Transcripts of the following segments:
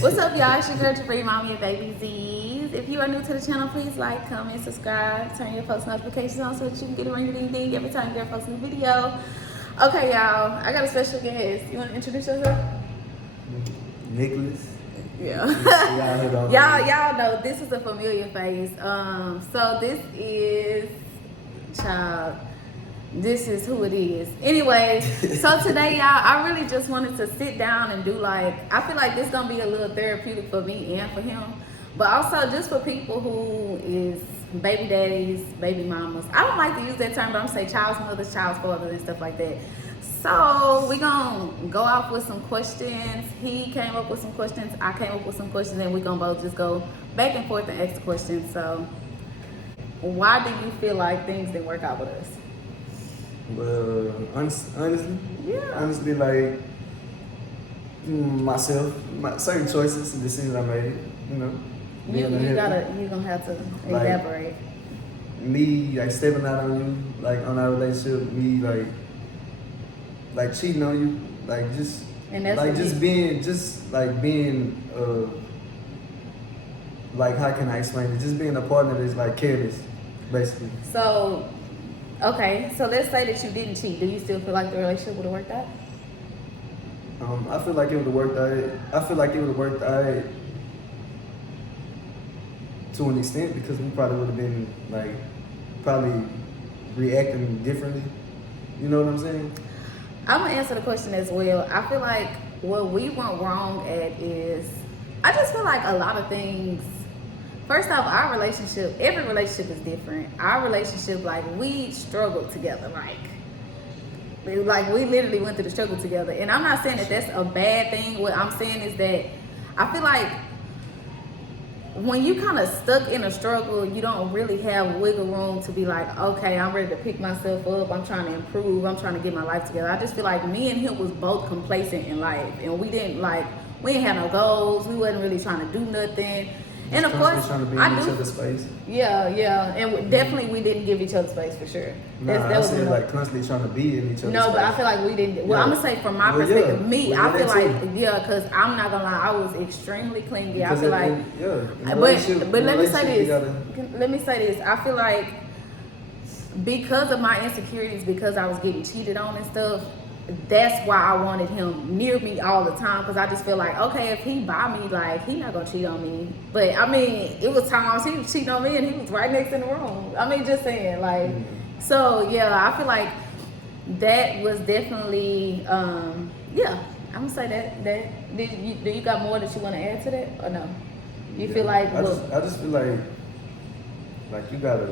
What's up, y'all? It's your girl, Jabri, mommy of baby Z's. If you are new to the channel, please like, comment, subscribe, turn your post notifications on so that you can get a ring ding ding every time girl posts a new video. Okay, y'all, I got a special guest. You want to introduce yourself? Nicholas. Yeah. y'all know this is a familiar face. So this is child. This is who it is. Anyway, so today, y'all, I really just wanted to sit down and do I feel like this gonna be a little therapeutic for me and for him, but also just for people who is baby daddies, baby mamas. I don't like to use that term, but I'm gonna say child's mothers, child's fathers, and stuff like that. So we gonna go off with some questions. He came up with some questions, I came up with some questions, and we gonna both just go back and forth and ask the questions. So why do you feel like things didn't work out with us? Well, honestly, Yeah. like myself, certain choices and decisions I made, you know. You gonna have to elaborate. Me like stepping out on you, like on our relationship, me like cheating on you, like just And that's like what being like how can I explain it? Just being a partner that's like careless, basically. So, okay, so let's say that you didn't cheat. Do you still feel like the relationship would have worked out? I feel like it would have worked out. I feel like it would have worked out to an extent because we probably would have been probably reacting differently. You know what I'm saying? I'm gonna answer the question as well. I feel like what we went wrong at is, I just feel like a lot of things. First off, our relationship, every relationship is different. Our relationship, we struggled together. We literally went through the struggle together. And I'm not saying that that's a bad thing. What I'm saying is that I feel like when you kind of stuck in a struggle, you don't really have wiggle room to be like, okay, I'm ready to pick myself up. I'm trying to improve. I'm trying to get my life together. I just feel like me and him was both complacent in life. And we didn't have no goals. We wasn't really trying to do nothing. And of course, trying to be in each other's space. Yeah, and definitely we didn't give each other space for sure. I said constantly trying to be in each other's space. No, but I feel like we didn't. Well, I'm gonna say from my perspective, I feel like because I'm not gonna lie, I was extremely clingy. I feel like, but let me say this. Let me say this. I feel like because of my insecurities, because I was getting cheated on and stuff. That's why I wanted him near me all the time, because I just feel like, okay, if he by me, he not gonna cheat on me. But I mean, it was times he was cheating on me and he was right next in the room. I mean, just saying, so yeah, I feel like that was definitely, I'm gonna say that. Do you got more that you want to add to that, or no? You feel like I just feel like you gotta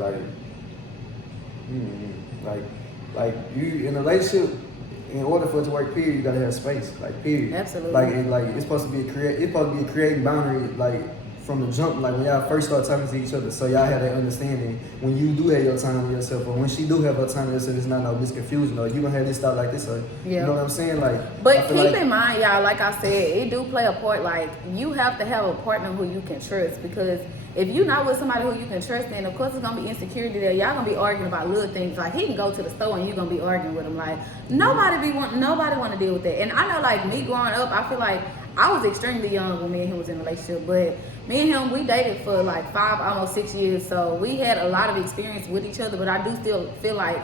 you in a relationship. In order for it to work, period, you gotta have space, period. Absolutely. It's supposed to be a creating boundary, from the jump, when y'all first start talking to each other, so y'all have that understanding. When you do have your time to yourself, or when she do have her time to herself, it's not no misconfusion, or you gonna have this thought like this, or you know what I'm saying, But keep in mind, y'all, like I said, it do play a part. You have to have a partner who you can trust, because if you're not with somebody who you can trust, then of course it's gonna be insecurity there. Y'all gonna be arguing about little things. He can go to the store and you're gonna be arguing with him. Nobody want to deal with that. And I know, me growing up, I feel like I was extremely young when me and him was in a relationship, but me and him, we dated for 5, almost 6 years. So we had a lot of experience with each other, but I do still feel like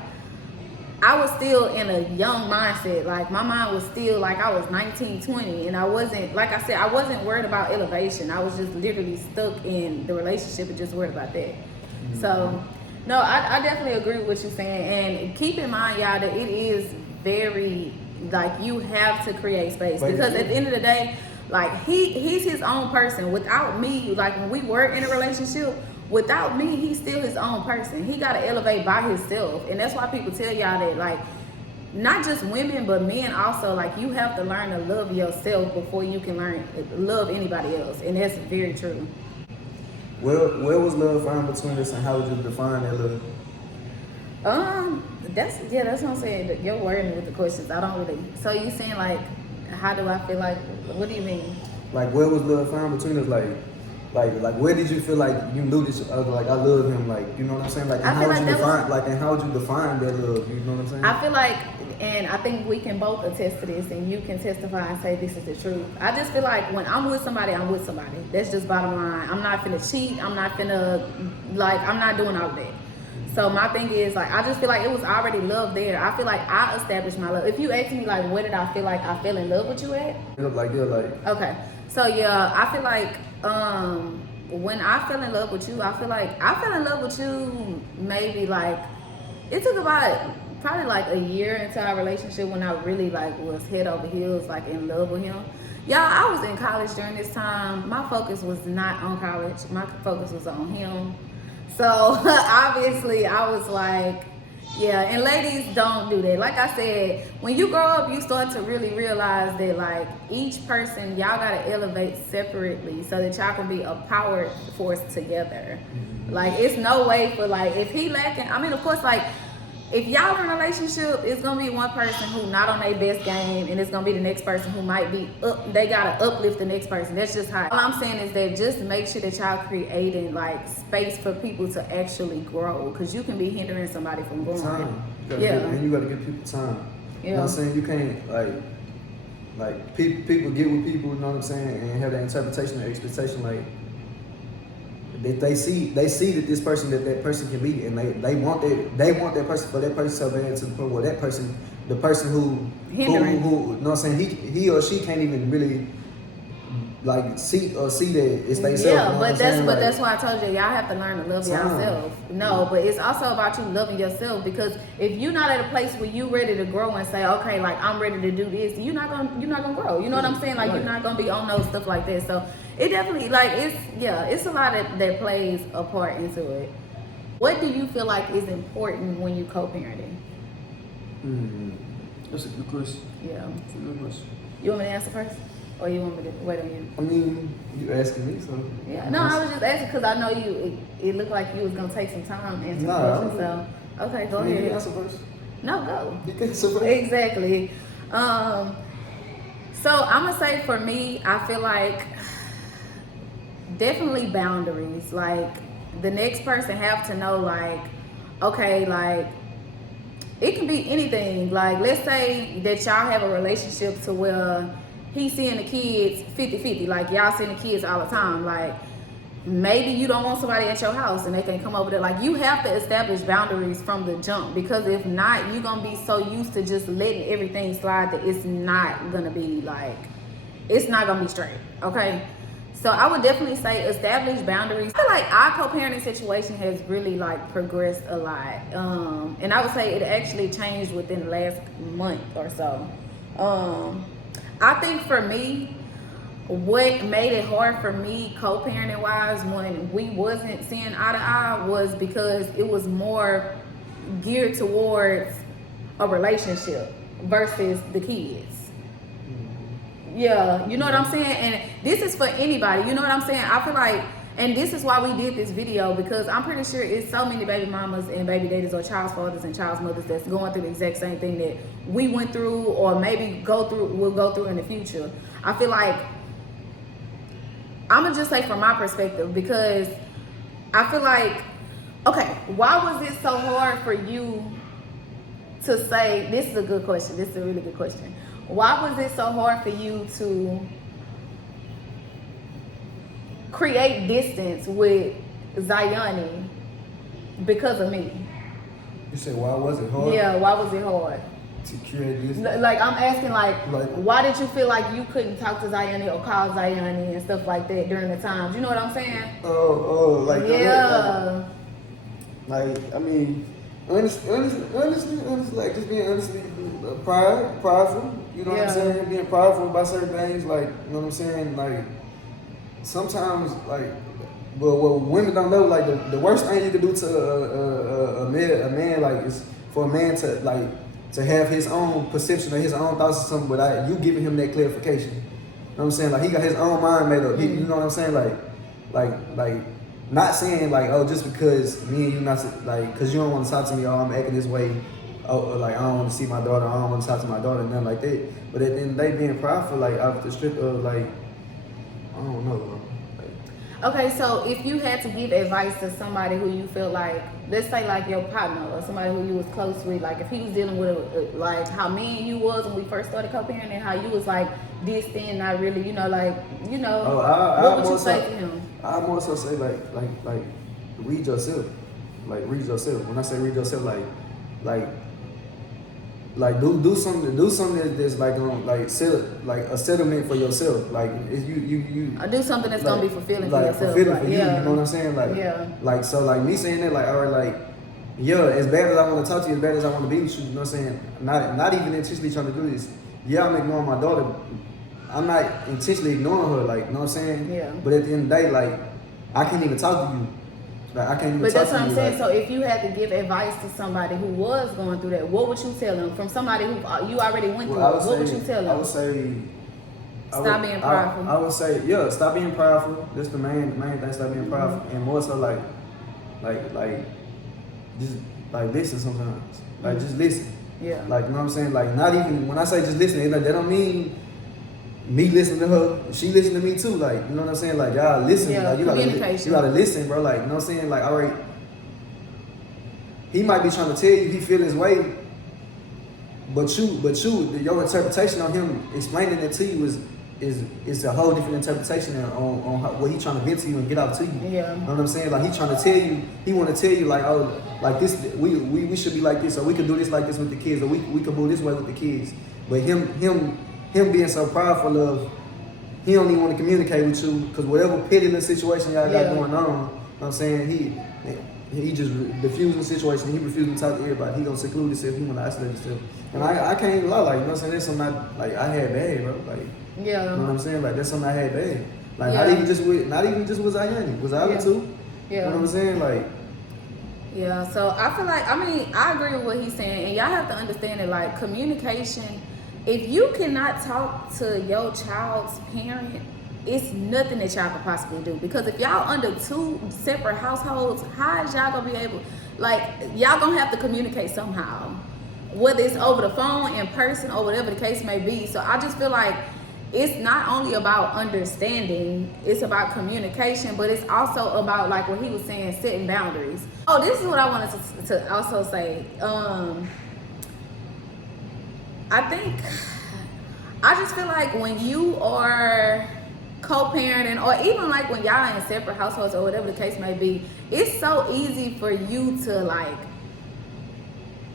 I was still in a young mindset. My mind was still I was 19, 20, and I wasn't, like I said, I wasn't worried about elevation. I was just literally stuck in the relationship and just worried about that. Mm-hmm. So, no, I definitely agree with what you're saying. And keep in mind, y'all, that it is very, you have to create space. Because at the end of the day, he's his own person. Without me, when we were in a relationship, without me, he's still his own person. He got to elevate by himself. And that's why people tell y'all that, not just women, but men also, you have to learn to love yourself before you can learn love anybody else. And that's very true. Where was love found between us, and how would you define that love? That's what I'm saying. You're wording with the questions. I don't really. So you saying how do I feel like? What do you mean? Where was love found between us? Like where did you feel like you knew this? Like I love him. Like you know what I'm saying? Like and I how feel would like you that define? Like and how would you define that love? You know what I'm saying? I feel like, and I think we can both attest to this, and you can testify and say this is the truth. I just feel like when I'm with somebody, I'm with somebody. That's just bottom line. I'm not finna cheat. I'm not finna, like, I'm not doing all that. So my thing is, like, I just feel like it was already love there. I feel like I established my love. If you ask me, like, where did I feel like I fell in love with you at? Like Okay. So, yeah, I feel like when I fell in love with you, I feel like I fell in love with you maybe, like, it took about probably, like, a year into our relationship when I really, like, was head over heels, like, in love with him. Y'all, I was in college during this time. My focus was not on college. My focus was on him. So obviously I was like, yeah, and ladies, don't do that. Like I said, when you grow up, you start to really realize that like each person, y'all gotta elevate separately so that y'all can be a power force together. Like it's no way for like, if he lacking, I mean, of course, like if y'all in a relationship, it's gonna be one person who not on their best game, and it's gonna be the next person who might be up. They gotta uplift the next person. That's just how. All I'm saying is that just make sure that y'all creating like space for people to actually grow, because you can be hindering somebody from growing. Time. And you gotta give people time. Yeah. You know what I'm saying? You can't like people get with people. You know what I'm saying? And have that interpretation or expectation like. They see that this person that person can be, and they want that person for that person so bad to the point where that person, the person who you know what I'm saying, he or she can't even really like see that it's they self. Yeah, you know but that's why I told you y'all have to learn to love yourself. No, but it's also about you loving yourself, because if you're not at a place where you ready to grow and say, okay, like I'm ready to do this, you're not gonna grow. You know what I'm saying? Like you're not gonna be on those stuff like that. So it definitely like it's a lot that plays a part into it. What do you feel like is important when you co-parenting? That's a good question. Yeah. That's a good question. You want me to answer first? Or you want me to wait on you? I mean, you asking me, so. Yeah, no, I was just asking because I know it looked like you was going to take some time answering the question. So, okay, go ahead. You answer first? No, go. You can answer first? Exactly. So, I'm going to say for me, I feel like definitely boundaries. Like, the next person have to know, like, okay, like, it can be anything. Like, let's say that y'all have a relationship to where he's seeing the kids 50-50, like y'all seeing the kids all the time. Like maybe you don't want somebody at your house and they can come over there. Like you have to establish boundaries from the jump, because if not, you're gonna be so used to just letting everything slide that it's not gonna be like, it's not gonna be straight. Okay, so I would definitely say establish boundaries. I feel like our co-parenting situation has really like progressed a lot, and I would say it actually changed within the last month or so. I think for me, what made it hard for me co-parenting wise when we wasn't seeing eye to eye was because it was more geared towards a relationship versus the kids. Yeah, you know what I'm saying? And this is for anybody, you know what I'm saying? I feel like, and this is why we did this video, because I'm pretty sure it's so many baby mamas and baby daddies or child's fathers and child's mothers that's going through the exact same thing that we went through, or maybe will go through in the future. I feel like, I'm gonna just say from my perspective, because I feel like, okay, why was it so hard for you to say, this is a good question, this is a really good question. Why was it so hard for you to create distance with Zioni because of me? You said why was it hard? Yeah, why was it hard? To create distance? Like I'm asking, like why did you feel like you couldn't talk to Zioni or call Zioni and stuff like that during the times? You know what I'm saying? Like yeah. Like I mean, honestly, like just being honestly prideful. You know what I'm saying? Being prideful about certain things, like you know what I'm saying? Like sometimes, like, well, women don't know. Like the worst thing you can do to a man, like, is for a man to like to have his own perception or his own thoughts or something without you giving him that clarification. You know what I'm saying? Like he got his own mind made up. You know what I'm saying? Like not saying like, oh, just because me and you not like, cause you don't want to talk to me, or I'm acting this way. Oh, like I don't want to see my daughter, I don't want to talk to my daughter, nothing like that. But at the end of the day, being prideful, like off the strip of like, I don't know. Like, Okay, so if you had to give advice to somebody who you feel like, let's say like your partner or somebody who you was close with, like if he was dealing with like how me and you was when we first started co-parenting, how you was like distant, not really, Oh, what would you say to him? I'm also say like read yourself. Like read yourself. When I say read yourself, like do something that's like a settlement for yourself. Like if you Or do something that's gonna be fulfilling for like yourself. fulfilling for you. Yeah. You know what I'm saying? Like so like me saying that like alright like yeah, as bad as I want to talk to you, as bad as I want to be with you, you know what I'm saying? Not even intentionally trying to do this. Yeah, I'm ignoring my daughter. I'm not intentionally ignoring her, like, you know what I'm saying? Yeah. But at the end of the day, like, I can't even talk to you. Like, I can't even But talk that's what to I'm you. saying. Like, So if you had to give advice to somebody who was going through that, what would you tell them? From somebody who you already went through, what would you tell them? I would say... Stop being prideful. I would say, yeah, stop being prideful. That's the main thing, stop being prideful. And more so, like, just, like, listen sometimes. Like, just listen. Yeah. Like, you know what I'm saying? Like, not even, when I say just listen, that don't mean me listening to her, she listening to me too. Like, you know what I'm saying? Like, y'all listen. Yeah, like, you gotta listen, bro. Like, you know what I'm saying? Like, alright, he might be trying to tell you he feel his way, but your interpretation on him explaining it to you is a whole different interpretation on what he trying to vent to you and get out to you. Yeah. You know what I'm saying? Like, he trying to tell you, he want to tell you like, oh, like this, we should be like this, or we could do this like this with the kids, or we could move this way with the kids. But him being so prideful of, he don't even want to communicate with you because whatever pitiless situation y'all got going on, you know what I'm saying? He just diffusing the situation. He refusing to talk to everybody. He gonna seclude himself. He wanna isolate himself. And I can't even lie. Like, you know what I'm saying? That's something I had bad, bro. Like, you know what I'm saying? Like, that's something I had bad. Like, not even just with Ayani. Was I too? Yeah. You know what I'm saying? Like. Yeah. So I feel like, I agree with what he's saying, and y'all have to understand that like communication. If you cannot talk to your child's parent, it's nothing that y'all could possibly do. Because if y'all under two separate households, how is y'all gonna be able, like, y'all gonna have to communicate somehow, whether it's over the phone, in person, or whatever the case may be. So I just feel like it's not only about understanding, it's about communication, but it's also about, like what he was saying, setting boundaries. Oh, this is what I wanted to also say. I just feel like when you are co-parenting, or even like when y'all in separate households or whatever the case may be, it's so easy for you to like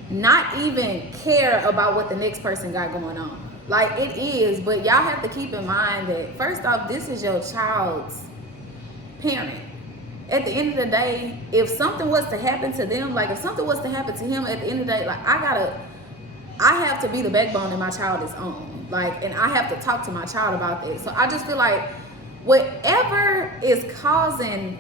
not even care about what the next person got going on. Like, it is, but y'all have to keep in mind that first off, this is your child's parent. At the end of the day, if something was to happen to them, like if something was to happen to him, at the end of the day, like I have to be the backbone that my child is on. Like, and I have to talk to my child about that. So I just feel like whatever is causing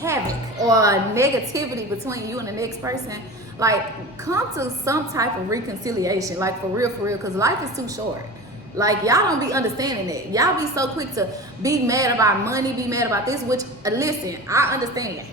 havoc or negativity between you and the next person, like, come to some type of reconciliation, like for real, because life is too short. Like, y'all don't be understanding that. Y'all be so quick to be mad about money, be mad about this, which, listen, I understand that.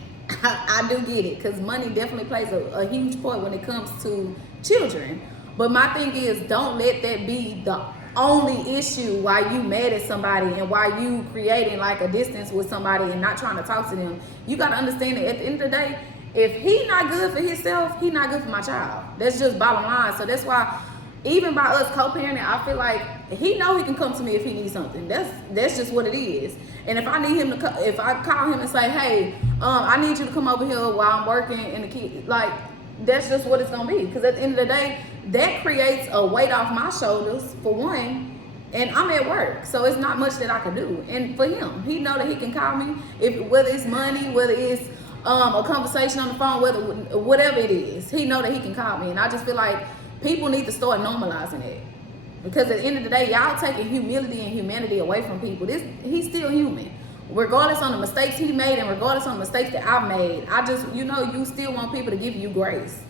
I do get it, because money definitely plays a huge part when it comes to children. But my thing is, don't let that be the only issue why you mad at somebody and why you creating like a distance with somebody and not trying to talk to them. You got to understand that at the end of the day, if he not good for himself, he not good for my child. That's just bottom line. So that's why, even by us co-parenting, I feel like he know he can come to me if he needs something. That's just what it is. And if I need him to, if I call him and say, hey, I need you to come over here while I'm working and the kid, like, that's just what it's gonna be. Because at the end of the day, that creates a weight off my shoulders for one, and I'm at work, so it's not much that I can do. And for him, he know that he can call me whether it's money, whether it's a conversation on the phone, whatever it is, he know that he can call me. And I just feel like people need to start normalizing it, because at the end of the day, y'all taking humility and humanity away from people. He's still human, regardless on the mistakes he made and regardless on the mistakes that I made. I just, you still want people to give you grace.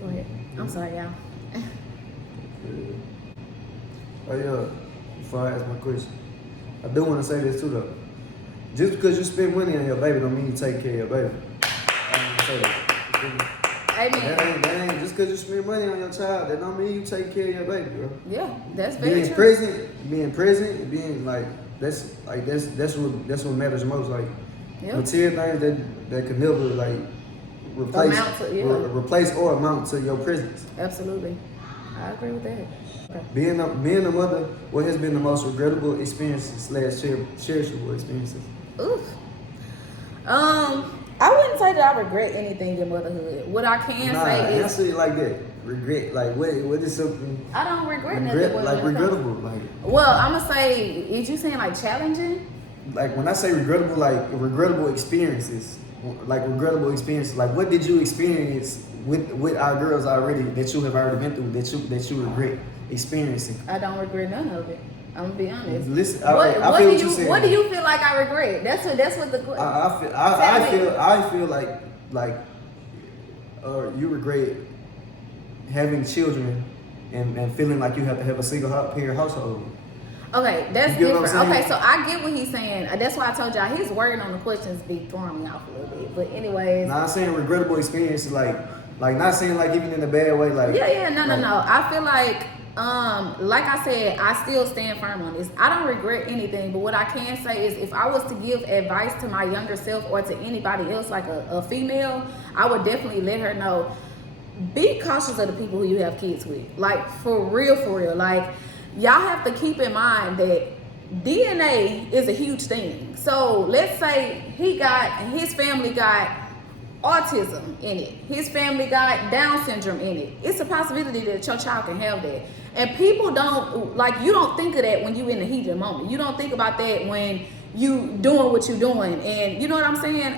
Go ahead. I'm sorry, y'all. Oh yeah, before I ask my question, I do want to say this too though. Just because you spend money on your baby don't mean you take care of your baby. I want to say that. Amen. That ain't just because you spend money on your child, that don't mean you take care of your baby, bro. Yeah, that's very true. Being present, and being like that's what matters most. Like Yep. material things that could never like replace Amount to, yeah. replace or amount to your presence. Absolutely. I agree with that. Okay. Being a mother, what has been the most regrettable experiences / cherishable experiences? Oof. I wouldn't say that I regret anything in motherhood. What I can say is answer it like that. Regret, like what is something? I don't regret nothing. Like regrettable, like. Well, I'm gonna say, is you saying like challenging? Like when I say regrettable, like regrettable experiences, like what did you experience with our girls already that you have already been through that you regret experiencing? I don't regret none of it. I'm gonna be honest. Listen, what do you feel like I regret? That's what the I feel like you regret having children and feeling like you have to have a single parent household. Okay, that's You get what I'm different. saying? Okay, so I get what he's saying. That's why I told y'all his wording on the questions be throwing me off a little bit. But anyways, Not saying regrettable experiences, like not saying like even in a bad way, like no. I feel like I said, I still stand firm on this. I don't regret anything, but what I can say is if I was to give advice to my younger self or to anybody else, like a female, I would definitely let her know, be cautious of the people who you have kids with. Like for real. Like y'all have to keep in mind that DNA is a huge thing. So let's say his family got autism in it. His family got Down syndrome in it. It's a possibility that your child can have that. And people you don't think of that when you in the heat of the moment. You don't think about that when you doing what you doing. And you know what I'm saying?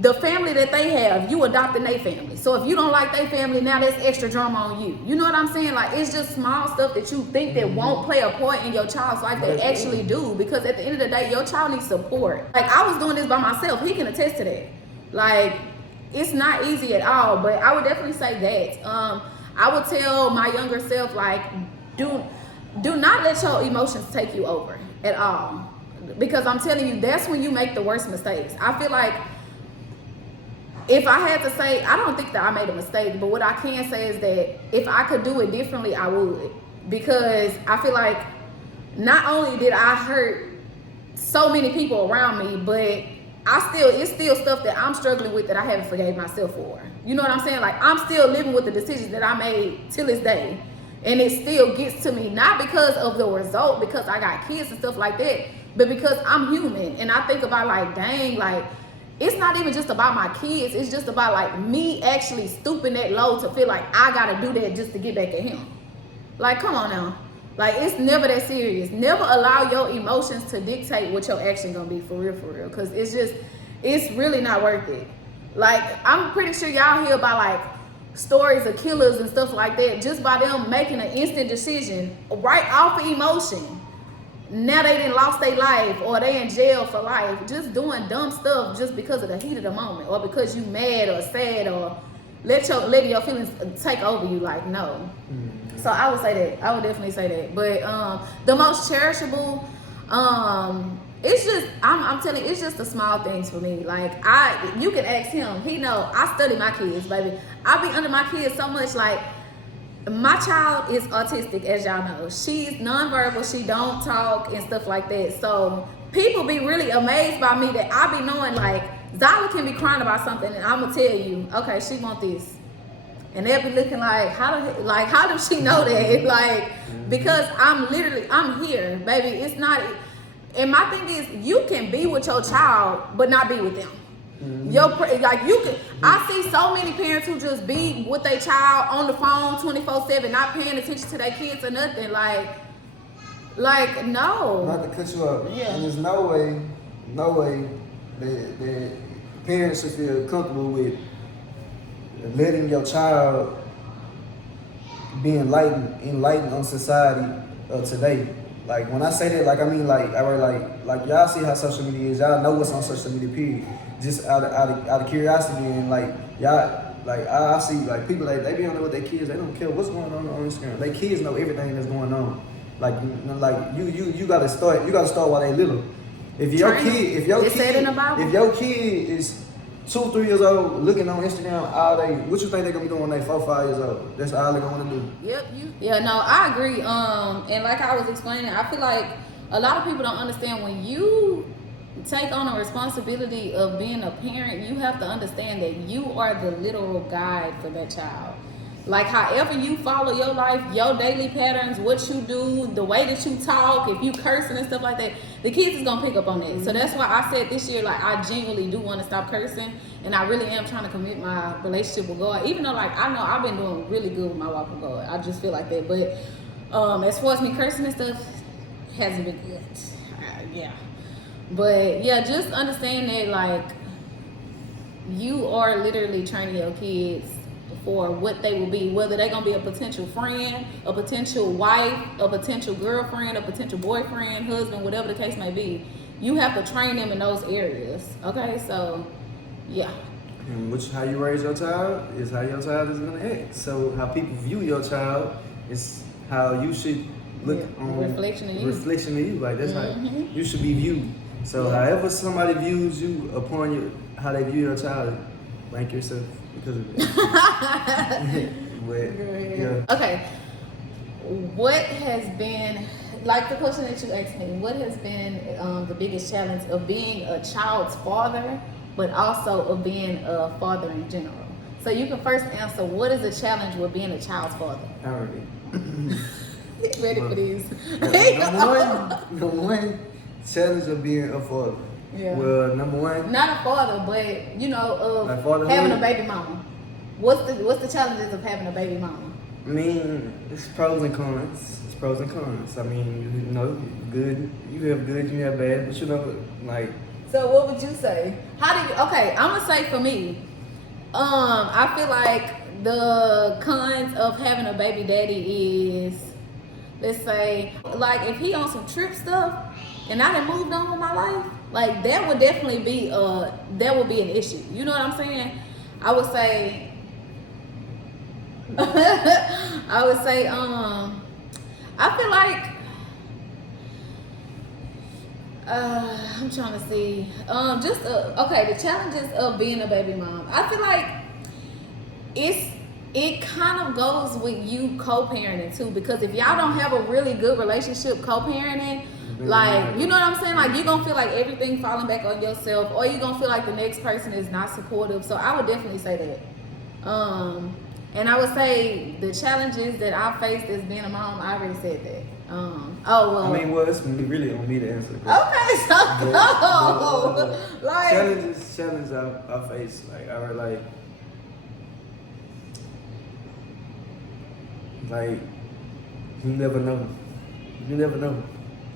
The family that they have, you adopting their family. So if you don't like their family, now there's extra drama on you. You know what I'm saying? Like, it's just small stuff that you think that won't play a part in your child's life that actually do. Because at the end of the day, your child needs support. Like, I was doing this by myself. He can attest to that. Like, it's not easy at all. But I would definitely say that. I would tell my younger self, like, do not let your emotions take you over at all. Because I'm telling you, that's when you make the worst mistakes. I feel like if I had to say, I don't think that I made a mistake, but what I can say is that if I could do it differently, I would. Because I feel like not only did I hurt so many people around me, but it's still stuff that I'm struggling with that I haven't forgave myself for. You know what I'm saying? Like, I'm still living with the decisions that I made till this day. And it still gets to me, not because of the result, because I got kids and stuff like that, but because I'm human. And I think about like, dang, like, it's not even just about my kids. It's just about like me actually stooping that low to feel like I gotta do that just to get back at him. Like, come on now. Like, it's never that serious. Never allow your emotions to dictate what your action gonna be, for real. Cause it's really not worth it. Like, I'm pretty sure y'all hear about like stories of killers and stuff like that just by them making an instant decision right off of emotion. Now they done lost their life or they in jail for life, just doing dumb stuff just because of the heat of the moment or because you mad or sad or letting your feelings take over you. Like, no. So I would say that. I would definitely say that. But the most cherishable, it's just, I'm telling you, it's just the small things for me. Like, you can ask him. He know I study my kids, baby. I be under my kids so much. Like, my child is autistic, as y'all know. She's nonverbal. She don't talk and stuff like that. So people be really amazed by me that I be knowing, like, Zyla can be crying about something and I'm gonna tell you, okay, she want this. And they'll be looking like, how does she know that? Like, because I'm here, baby. It's not, and my thing is, you can be with your child, but not be with them. I see so many parents who just be with their child on the phone 24/7, not paying attention to their kids or nothing. Like no. Not to cut you off. Yeah. And there's no way that parents should feel comfortable with letting your child be enlightened on society today. Like, when I say that, like, I mean, like y'all see how social media is. Y'all know what's on social media, period. Just out of curiosity, and like, y'all, like, I see, like, people, like, they be on there with their kids. They don't care what's going on Instagram. Their kids know everything that's going on. Like, you gotta start while they little. If your kid is 2, 3 years old looking on Instagram all day, what you think they're gonna be doing when they 4, 5 years old? That's all they're gonna do. Yep. Yeah. No, I agree. And like I was explaining, I feel like a lot of people don't understand when you take on a responsibility of being a parent, you have to understand that you are the literal guide for that child. Like however you follow your life, your daily patterns, what you do, the way that you talk, if you cursing and stuff like that, the kids is gonna pick up on that. So that's why I said this year, like I genuinely do want to stop cursing, and I really am trying to commit my relationship with God. Even though like I know I've been doing really good with my walk with God, I just feel like that. But as far as me cursing and stuff, hasn't been good. Yeah. But yeah, just understand that like you are literally training your kids for what they will be, whether they're gonna be a potential friend, a potential wife, a potential girlfriend, a potential boyfriend, husband, whatever the case may be. You have to train them in those areas. Okay, so yeah. And how you raise your child is how your child is gonna act. So how people view your child is how you should look on reflection of you. Reflection of you. Like that's how you should be viewed. So however somebody views you upon you, how they view your child, rank yourself because of it. Yeah. Okay. What has been, like the question that you asked me, what has been the biggest challenge of being a child's father, but also of being a father in general? So you can first answer, what is the challenge with being a child's father? Already. Ready for these? Number one challenge of being a father. Yeah. Well, number one. Not a father, but you know, of like having a baby mama. What's the challenges of having a baby mama? I mean, it's pros and cons. It's pros and cons. I mean, you know, good. You have good, you have bad, but you know, like. So what would you say? Okay, I'm gonna say for me, I feel like the cons of having a baby daddy is, let's say, like if he on some trip stuff and I done moved on with my life, like that would definitely be an issue. You know what I'm saying? I would say I feel like I'm trying to see. Okay, the challenges of being a baby mom. I feel like it kind of goes with you co-parenting too, because if y'all don't have a really good relationship co-parenting, like, you know what I'm saying? Like, you're going to feel like everything falling back on yourself, or you're going to feel like the next person is not supportive. So I would definitely say that. And I would say the challenges that I faced as being a mom, I already said that. I mean, well, it's really on me to answer the question. Okay, so like challenges I face, like I like you never know. You never know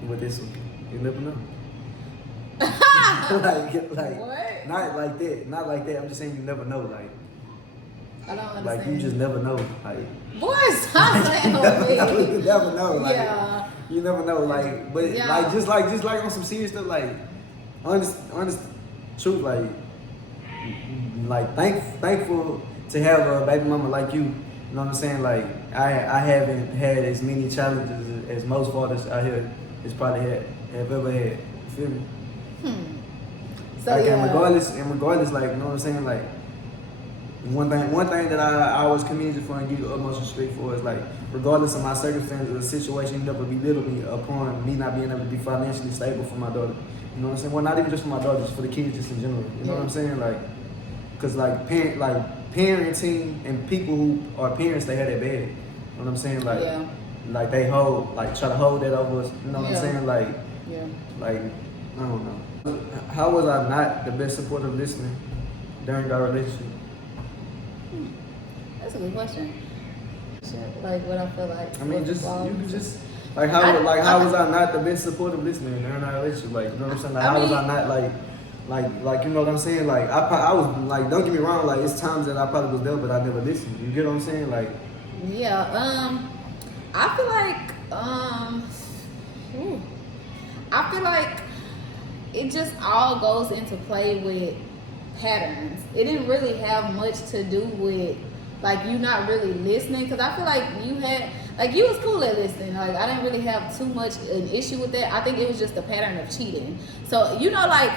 with this one. You never know. like what? Not like that. Not like that. I'm just saying you never know. Like I don't understand. like you just never know. Like boy, stop saying you never know. Like yeah. you never know. Like but yeah. like just like on some serious stuff. Like honest truth. Like thankful to have a baby mama like you. You know what I'm saying? Like I haven't had as many challenges as most fathers out here has probably have ever had. You feel me? So like, yeah. and regardless, like you know what I'm saying? Like one thing that I always commend you for and give you utmost respect for is like regardless of my circumstances or situation, you never belittle me upon me not being able to be financially stable for my daughter. You know what I'm saying? Well, not even just for my daughter, just for the kids, just in general. You know what I'm saying? Like, cause parenting and people who are parents, they have that bad. You know what I'm saying? Like, like they try to hold that over us. You know what I'm saying? Like, like I don't know. How was I not the best supportive listener during our relationship? That's a good question. Like what I feel like. I mean, how was I not the best supportive listener during our relationship? Like, you know what I'm saying? Like, how was I not like you know what I'm saying? Like I was like, don't get me wrong, like it's times that I probably was there but I never listened. You get what I'm saying? Like I feel like it just all goes into play with patterns. It didn't really have much to do with like you not really listening, because I feel like you was cool at listening. Like I didn't really have too much an issue with that. I think it was just a pattern of cheating. So you know, like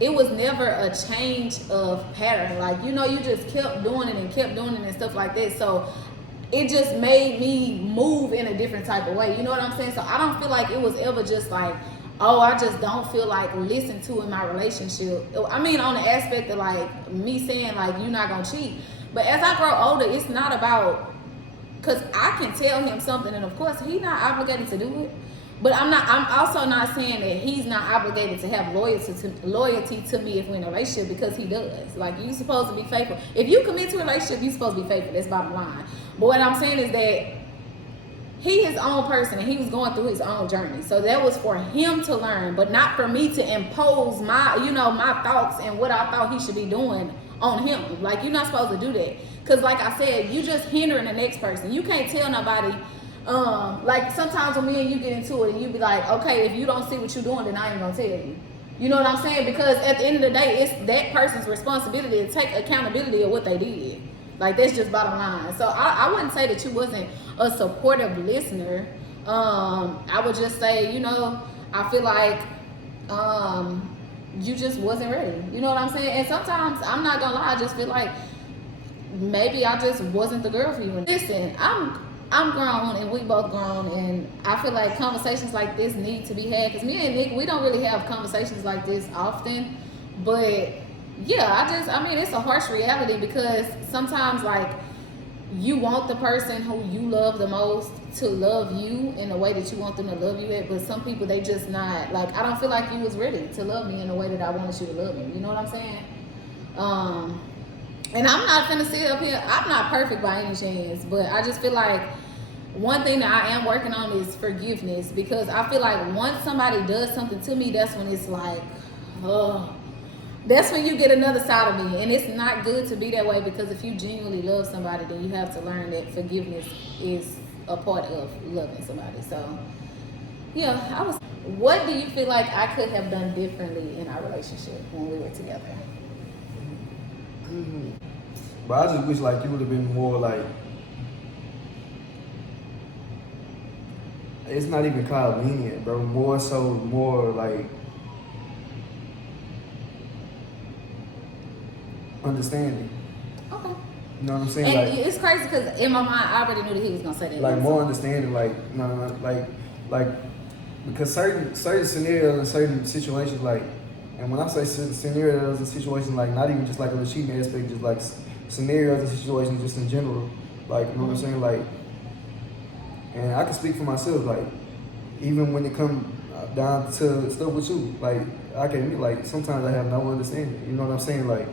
it was never a change of pattern. Like, you know, you just kept doing it and kept doing it and stuff like that. So it just made me move in a different type of way. You know what I'm saying? So I don't feel like it was ever just like, oh, I just don't feel like listened to in my relationship. I mean, on the aspect of like me saying like, you're not gonna cheat. But as I grow older, it's not about, because I can tell him something, and of course he's not obligated to do it. But I'm also not saying that he's not obligated to have loyalty to me if we're in a relationship, because he does. Like, you're supposed to be faithful. If you commit to a relationship, you're supposed to be faithful. That's bottom line. But what I'm saying is that he his own person, and he was going through his own journey. So that was for him to learn, but not for me to impose my, you know, my thoughts and what I thought he should be doing on him. Like, you're not supposed to do that. Because like I said, you just hindering the next person. You can't tell nobody. Like sometimes when me and you get into it, and you be like, okay, if you don't see what you're doing, then I ain't gonna tell you. You know what I'm saying? Because at the end of the day, it's that person's responsibility to take accountability of what they did. Like, that's just bottom line. So I wouldn't say that you wasn't a supportive listener. I would just say, you know, I feel like you just wasn't ready. You know what I'm saying? And sometimes, I'm not gonna lie, I just feel like maybe I just wasn't the girl for you. And listen, I'm grown, and we both grown, and I feel like conversations like this need to be had, because me and Nick, we don't really have conversations like this often. But yeah, I mean, it's a harsh reality, because sometimes, like, you want the person who you love the most to love you in the way that you want them to love you at, but some people, they just not, like, I don't feel like you was ready to love me in the way that I wanted you to love me. You know what I'm saying? And I'm not gonna sit up here, I'm not perfect by any chance, but I just feel like one thing that I am working on is forgiveness, because I feel like once somebody does something to me, that's when it's like, oh, that's when you get another side of me. And it's not good to be that way, because if you genuinely love somebody, then you have to learn that forgiveness is a part of loving somebody. So yeah, what do you feel like I could have done differently in our relationship when we were together? But I just wish like you would have been more like, it's not even called lenient, bro. More like understanding. Okay. You know what I'm saying? And like, it's crazy, because in my mind, I already knew that he was gonna say that. like more understanding, like no, like because certain scenarios and certain situations, like, and when I say scenarios and situations, like not even just like on the cheating aspect, just like scenarios and situations just in general, like, you know what I'm saying, like, and I can speak for myself, like, even when it comes down to stuff with you, like, I can admit, like, sometimes I have no understanding, you know what I'm saying, like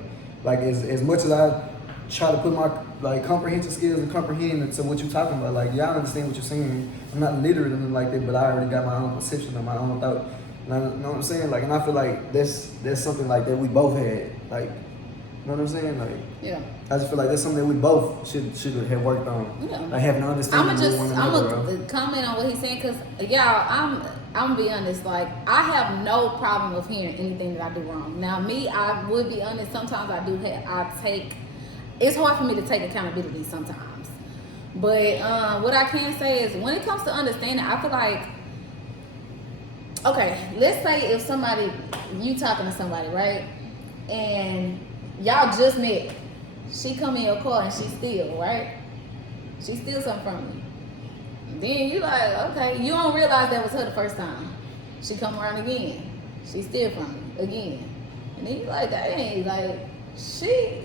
as much as I try to put my like comprehension skills and comprehend into what you're talking about, like, yeah, I understand what you're saying, I'm not literate or nothing like that, but I already got my own perception and my own thought. You know what I'm saying? Like, and I feel like that's something like that we both had. Like, you know what I'm saying? Like, Yeah. I just feel like that's something that we both should have worked on. Yeah. Like having an understanding of one another. I'm gonna comment on what he's saying, because y'all, I'm gonna be honest. Like, I have no problem with hearing anything that I do wrong. Now, me, I would be honest. Sometimes I do it's hard for me to take accountability sometimes. But what I can say is, when it comes to understanding, I feel like, okay, let's say if you talking to somebody, right? And y'all just met. She come in your car and she steal, right? She steals something from you. Then you like, okay, you don't realize that was her the first time. She come around again. She steal from you again. And then you like, dang, like, she's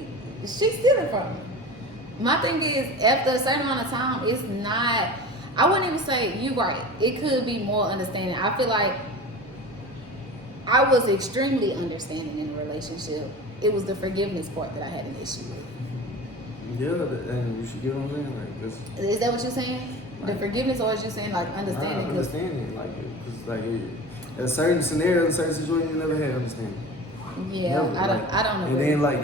stealing from me. My thing is, after a certain amount of time, it's not, I wouldn't even say you right. It could be more understanding. I feel like I was extremely understanding in a relationship. It was the forgiveness part that I had an issue with. Yeah, and you should get what I'm saying. Like, is that what you're saying? The forgiveness, or is you saying like understanding? Understanding, like, cause like in certain scenarios, in certain situations, you never had understanding. Yeah, never, I don't know. And then like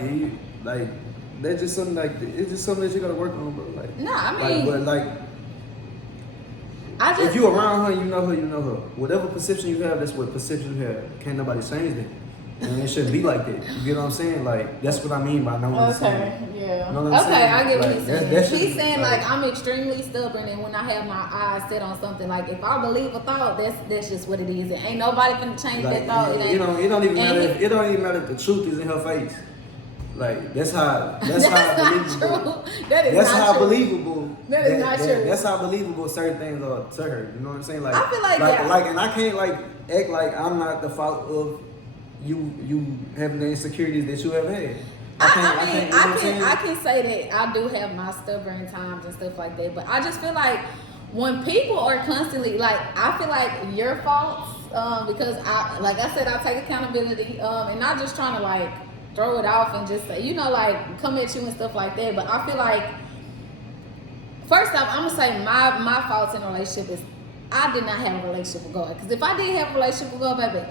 that's just something like it's just something that you gotta work on, bro. Like, no, I mean, but like, if you around her, you know her. Whatever perception you have, that's what perception you have. Can't nobody change that. And it shouldn't be like that. You get what I'm saying? Like, that's what I mean by no understanding. Yeah. You know what I'm Okay, saying? I get what Like, he's that saying. shit- He's saying like I'm extremely stubborn, and when I have my eyes set on something, like if I believe a thought, that's just what it is. And ain't nobody finna change like, that thought. it don't even matter. It don't even matter if the truth is in her face. Like that's how That's not believable. true. That is That's not how true. believable. That is not true. That's how believable certain things are to her. You know what I'm saying? Like I feel like that. and I can't like act like I'm not the fault of you having the insecurities that you have had. I can say that I do have my stubborn times and stuff like that, but I just feel like when people are constantly like, I feel like your faults, because like I said, I take accountability, and not just trying to like throw it off and just say, like come at you and stuff like that. But I feel like first off, I'm gonna say my faults in a relationship is I did not have a relationship with God. Because if I did have a relationship with God, baby,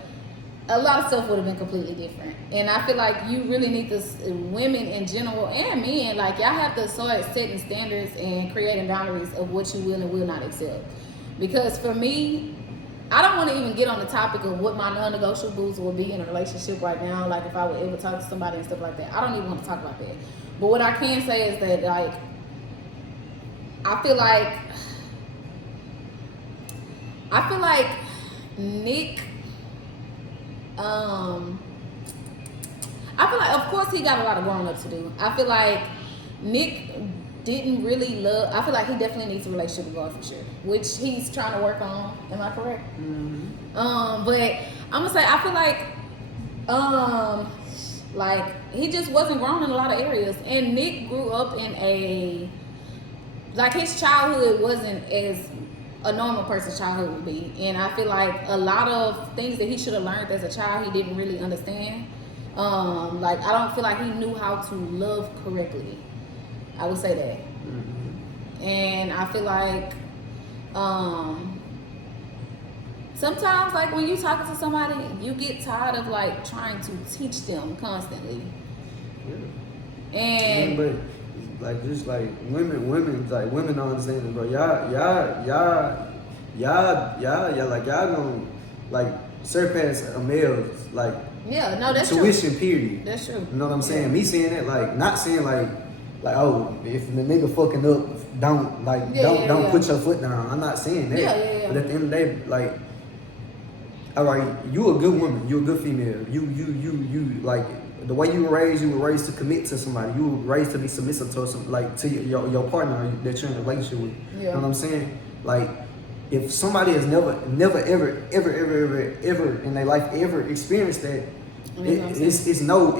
a lot of stuff would have been completely different. And I feel like you really need to, women in general and men, like y'all have to start setting standards and creating boundaries of what you will and will not accept. Because for me, I don't want to even get on the topic of what my non-negotiables will be in a relationship right now. Like if I would ever talk to somebody and stuff like that. I don't even want to talk about that. But what I can say is that like, I feel like Nick, I feel like, of course, he got a lot of growing up to do. I feel like Nick didn't really love. I feel like he definitely needs a relationship with God for sure, which he's trying to work on. Am I correct? Mm-hmm. But I'm gonna say I feel like he just wasn't grown in a lot of areas, and Nick grew up in his childhood wasn't as a normal person's childhood would be. And I feel like a lot of things that he should have learned as a child, he didn't really understand. Like, I don't feel like he knew how to love correctly. I would say that. Mm-hmm. And I feel like sometimes, like, when you talking to somebody, you get tired of, like, trying to teach them constantly. Yeah. And but like just like women don't understand it, bro. Y'all like y'all gonna like surpass a male's like that's tuition true. period. That's true. You know what I'm saying? Me saying that like not saying like oh if the nigga fucking up don't put your foot down. I'm not saying that. Yeah. But at the end of the day, like all right, you a good woman, you a good female. You like the way you were raised to commit to somebody. You were raised to be submissive to to your partner that you're in a relationship with. Yeah. You know what I'm saying? Like, if somebody has never ever in their life ever experienced that, it's no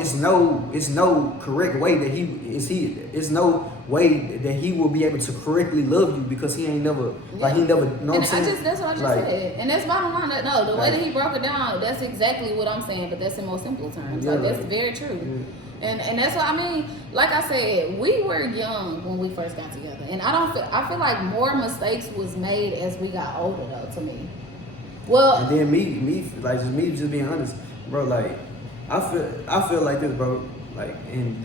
correct way that it's no way that he will be able to correctly love you because he ain't never you know what I'm saying? That's what I just said. And that's bottom line. No, the way that he broke it down, that's exactly what I'm saying, but that's in more simple terms. Yeah, that's very true. Yeah. And that's what I mean. Like I said, we were young when we first got together. And I feel like more mistakes was made as we got older though, to me. Well, and then me just being honest, bro, like I feel like this, bro. And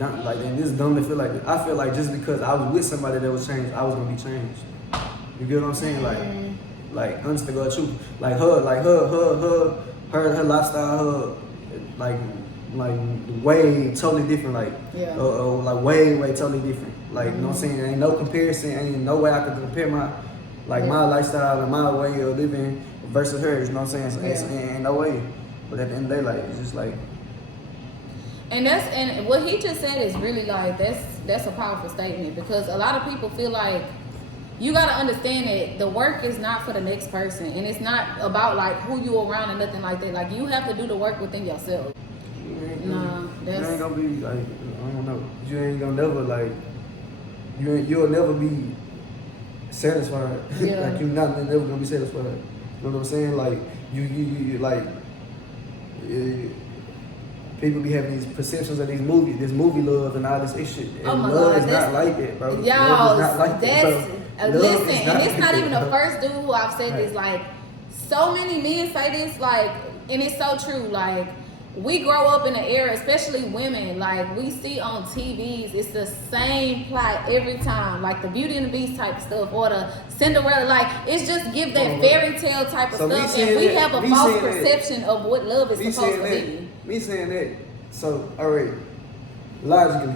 this is dumb to feel like this. I feel like just because I was with somebody that was changed, I was gonna be changed. You get what I'm saying? Like honest to God truth. Like her lifestyle, her way totally different. Like way totally different. Like you know what I'm saying? Ain't no comparison. Ain't no way I could compare my my lifestyle and my way of living versus hers. You know what I'm saying? Ain't no way. But at the end of the day, like it's just like. And what he just said is really like that's a powerful statement, because a lot of people feel like you gotta understand that the work is not for the next person, and it's not about like who you around and nothing like that. Like you have to do the work within yourself. You ain't gonna be like I don't know. You ain't gonna never like you'll never be satisfied. Yeah. Like you're never gonna be satisfied. You know what I'm saying? Like you like. People be having these perceptions of this movie love and all this shit. And love is not like that, bro. Y'all, love is not like that, bro. Listen, and it's not even the first dude who I've said this. Like, so many men say this, like, and it's so true. Like, we grow up in an era, especially women, like we see on TVs, it's the same plot every time, like the Beauty and the Beast type of stuff, or the Cinderella, like it's just give that fairy tale type of stuff, and we have a false perception of what love is supposed to be. Me saying that, so alright, logically,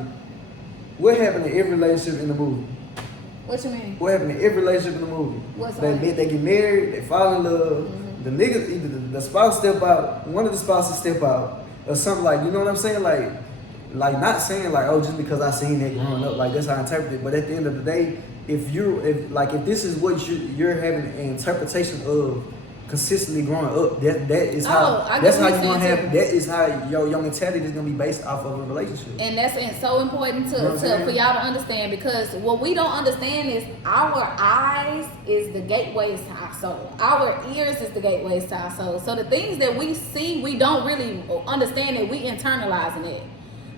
what happened in every relationship in the movie? What you mean? What happened in every relationship in the movie? What's they get married, they fall in love. The niggas, either the spouse step out, one of the spouses step out, or something, like, you know what I'm saying? Like not saying like, oh, just because I seen that growing up, like that's how I interpret it. But at the end of the day, if this is what you're having an interpretation of consistently growing up, that is how you're gonna have. That is how your mentality is gonna be based off of a relationship. And that's so important for y'all to understand, because what we don't understand is our eyes is the gateways to our soul. Our ears is the gateways to our soul. So the things that we see, we don't really understand that we internalizing it.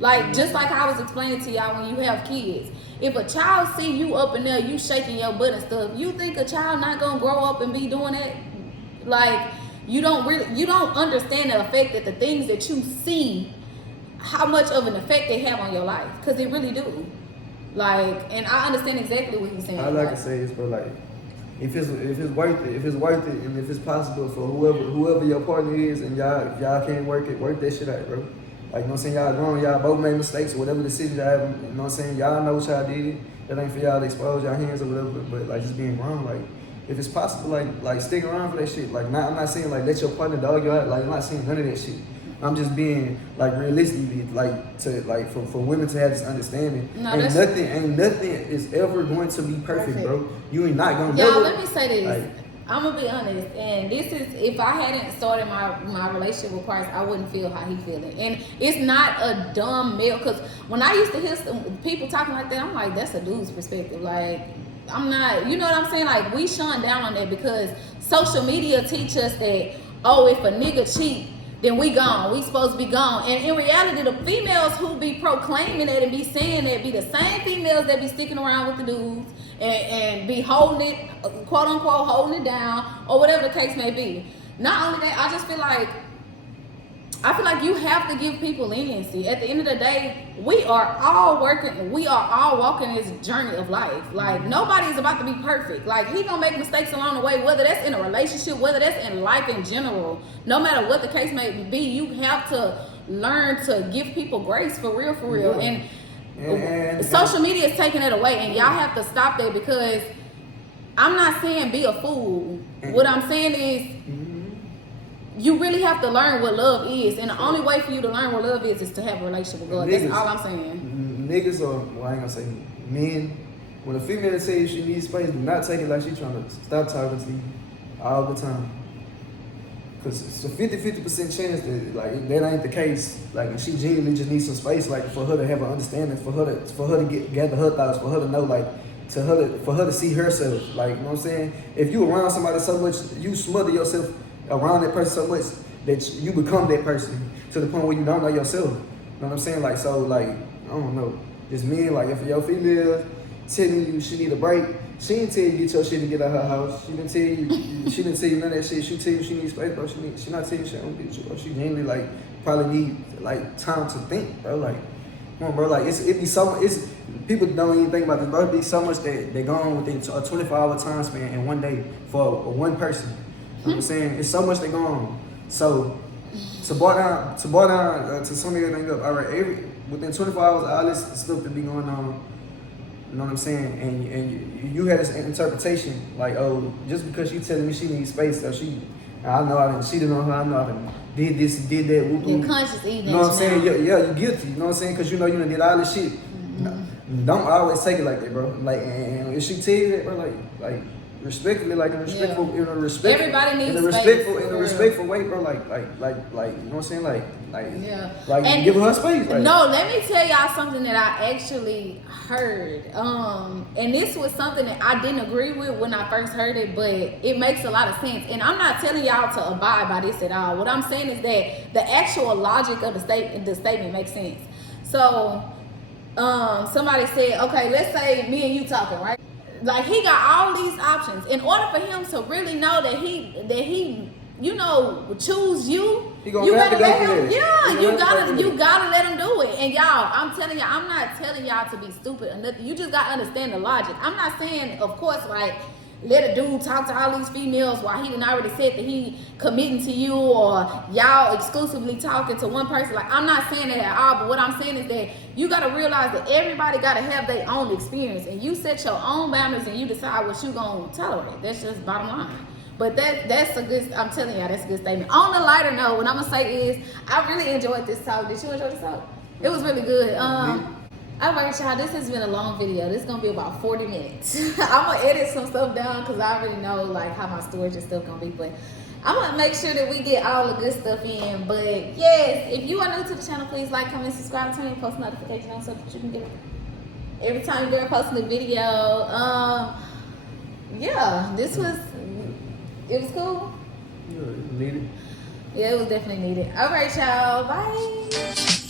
Like just like I was explaining to y'all, when you have kids, if a child see you up in there, you shaking your butt and stuff, you think a child not gonna grow up and be doing that? Like you don't understand the effect that the things that you see, how much of an effect they have on your life, because they really do. Like, and I understand exactly what he's saying. All I can say is, bro, like if it's worth it, and if it's possible for whoever your partner is, and y'all can't work that shit out, bro. Like, you know what I'm saying? Y'all grown, y'all both made mistakes, or whatever decision y'all have, you know what I'm saying? Y'all know what y'all did. That ain't for y'all to expose y'all hands or whatever, but like just being grown, like if it's possible, like stick around for that shit. Like, I'm not saying like let your partner dog you out. Like, I'm not saying none of that shit. I'm just being like realistically, like for women to have this understanding. No, ain't nothing is ever going to be perfect, bro. You ain't not gonna. Y'all, let me say this. Like, I'm gonna be honest, and this is, if I hadn't started my relationship with Christ, I wouldn't feel how he feeling. And it's not a dumb male, because when I used to hear some people talking like that, I'm like, that's a dude's perspective. Like, I'm not, you know what I'm saying? Like, we shun down on that because social media teach us that, oh, if a nigga cheat, then we gone. We supposed to be gone. And in reality, the females who be proclaiming that and be saying that be the same females that be sticking around with the dudes and be holding it, quote unquote, holding it down, or whatever the case may be. Not only that, I feel like you have to give people leniency. At the end of the day, we are all walking this journey of life. Like, nobody is about to be perfect. Like, he gonna make mistakes along the way, whether that's in a relationship, whether that's in life in general. No matter what the case may be, you have to learn to give people grace, for real. Yeah. And social media is taking it away, and y'all have to stop that, because I'm not saying be a fool. What I'm saying is, you really have to learn what love is, and the only way for you to learn what love is to have a relationship with God. That's all I'm saying. Niggas I ain't gonna say men. When a female tells you she needs space, do not take it like she's trying to stop talking to you all the time. Cause it's a 50% chance that like that ain't the case. Like, she genuinely just needs some space, like for her to have an understanding, for her to gather her thoughts, for her to know, like for her to see herself. Like, you know what I'm saying? If you around somebody so much, you smother yourself around that person so much that you become that person to the point where you don't know yourself. You know what I'm saying? Like, so, like, I don't know. Just men, like, if your female telling you she need a break, she didn't tell you get your shit and get out her house. She didn't tell you none of that shit. She tell you she needs space, bro. She not telling you she don't get you, bro. She genuinely, like, probably need, like, time to think, bro. Like, come on, bro. Like, it be so much, people don't even think about this, bro. It be so much that they go on within a 24-hour time span in one day for one person. You know what I'm saying? It's so much that go on. So to boil down to sum everything up, all right, within 24 hours, all this stuff that be going on, you know what I'm saying? And you had this interpretation, like, oh, just because she telling me she needs space, so she didn't cheated on her, I know I done did this, did that. You're conscious eating. You know what I'm saying? Yeah, you're guilty. You know what I'm saying? Because you done did all this shit. Mm-hmm. Don't always take it like that, bro. Like, and if she tell you that, bro, like respectfully, like in a respectful, everybody needs in a respectful way, bro. Like, you know what I'm saying? Like, and give her space. Like. No, let me tell y'all something that I actually heard. And this was something that I didn't agree with when I first heard it, but it makes a lot of sense. And I'm not telling y'all to abide by this at all. What I'm saying is that the actual logic of the statement makes sense. So, somebody said, okay, let's say me and you talking, right? Like, he got all these options. In order for him to really know that he you know, choose you. He gonna You have gotta to go let for him. that. Yeah, He you gonna have to go for that. gotta let him do it. And y'all, I'm telling y'all, I'm not telling y'all to be stupid or nothing. You just gotta understand the logic. I'm not saying, of course, like, let a dude talk to all these females while he done already said that he committing to you, or y'all exclusively talking to one person. Like, I'm not saying that at all, but what I'm saying is that you gotta realize that everybody gotta have their own experience, and you set your own boundaries and you decide what you gonna tolerate. That's just bottom line. But that's a good, I'm telling y'all, that's a good statement. On the lighter note, what I'm gonna say is, I really enjoyed this talk. Did you enjoy this talk? It was really good. All right, y'all, this has been a long video. This is gonna be about 40 minutes. I'm gonna edit some stuff down because I already know like how my storage and stuff gonna be, but I'm gonna make sure that we get all the good stuff in. But yes, if you are new to the channel, please like, comment, subscribe, turn your post notification on so that you can get it every time you're posting a video. Yeah, this was, it was cool. Yeah, needed. Yeah, it was definitely needed. All right, y'all, bye.